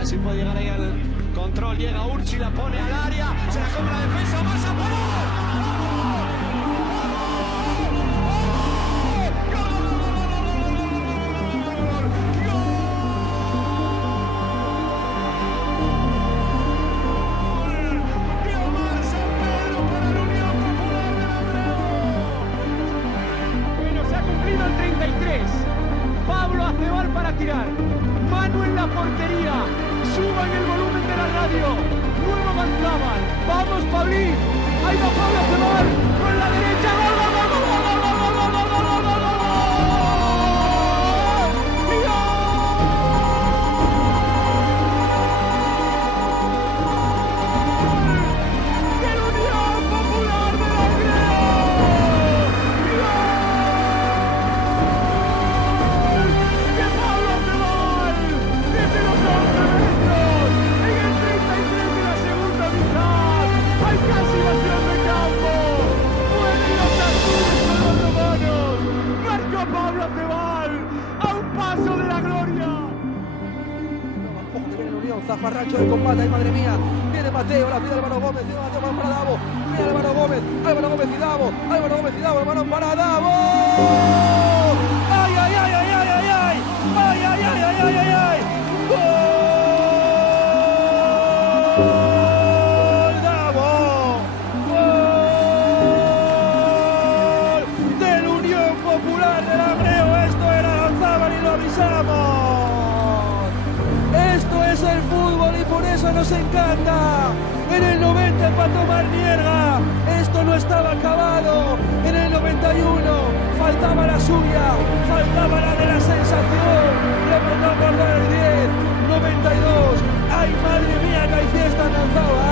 A ver si puede llegar ahí al control. Llega Urchi, la pone al área. Se la come la defensa. ¡Más a el 33. Pablo Acebal para tirar. Manu en la portería. Suban el volumen de la radio. Nuevo Manzábal. Vamos, Pablín. Ahí va Pablo Acebal. Con la derecha. ¡Gol, gol, gol, gol, gol, gol, gol, gol, gol, gol, gol, gol, gol! Pablo Acebal, a un paso de la gloria. Ojo que viene el Unión, zafarrancho de combate, ay madre mía. Viene Mateo, la pide Álvaro Gómez, viene Mateo para Davo. Viene Álvaro Gómez y Davo. Álvaro Gómez y Davo, el balón para Davo. ¡Ay, ay, ay, ay, ay, ay, ay! ¡Ay, ay, ay, ay, ay, ay, ay! ¡Gol! ¡Davo! ¡Gol! Del Unión Popular de Langreo. Esto era Lanzábal y lo avisamos. Esto es el fútbol y por eso nos encanta. En el 90 empató Marnierga. Esto no estaba acabado. En el 91 faltaba la suya, faltaba la de la sensación. Remontó por el 10, 92. ¡Ay, madre mía, que hay fiesta en Lanzábal!